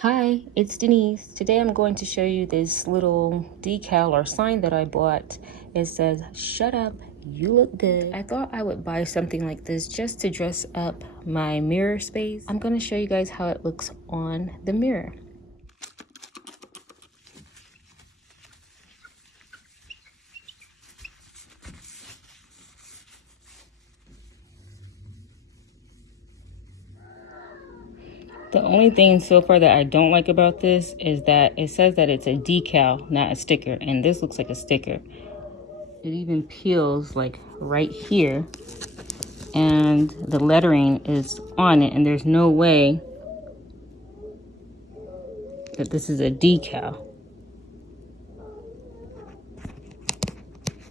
Hi, it's Denise. Today I'm going to show you this little decal or sign that I bought. It says, "Shut up, you look good." I thought I would buy something like this just to dress up my mirror space. I'm going to show you guys how it looks on the mirror. The only thing so far that I don't like about this is that it says that it's a decal, not a sticker, and this looks like a sticker. It even peels like right here, and the lettering is on it, and there's no way that this is a decal.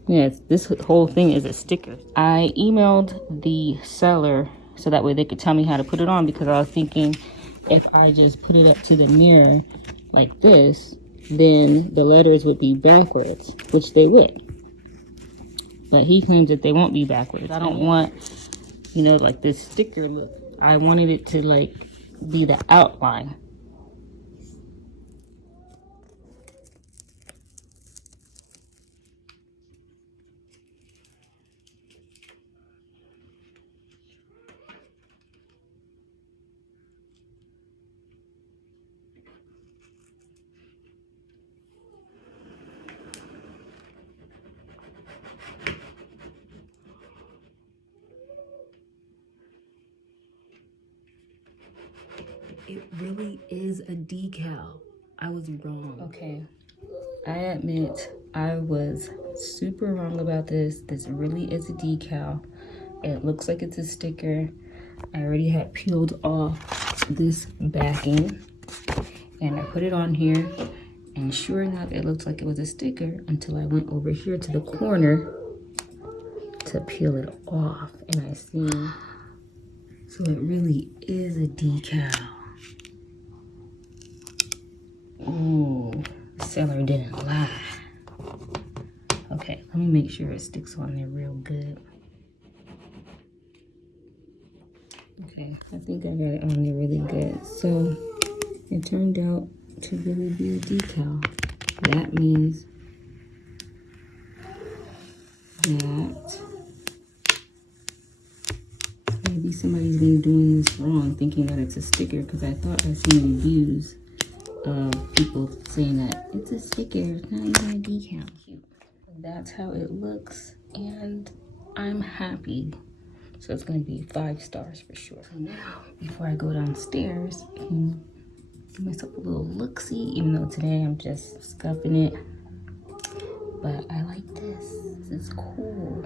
Yes, this whole thing is a sticker. I emailed the seller so that way they could tell me how to put it on, because I was thinking if I just put it up to the mirror like this, then the letters would be backwards, which they would. But he claims that they won't be backwards. I don't want, like this sticker look. I wanted it to like be the outline. It really is a decal. I was wrong. Okay, I admit I was super wrong about this. This really is a decal. It looks like it's a sticker. I already had peeled off this backing and I put it on here, and sure enough, it looked like it was a sticker until I went over here to the corner to peel it off, and I see, so it really is a decal. Ooh, the seller didn't lie. Okay, let me make sure it sticks on there real good. Okay, I think I got it on there really good. So it turned out to really be a decal. That means that maybe somebody's been doing this wrong, thinking that it's a sticker, because I thought I seen reviews of people saying that it's a sticker, it's not even a decal. That's how it looks, and I'm happy. So it's gonna be 5 stars for sure. So now, before I go downstairs, I can give myself a little look-see, even though today I'm just scuffing it. But I like this. This is cool.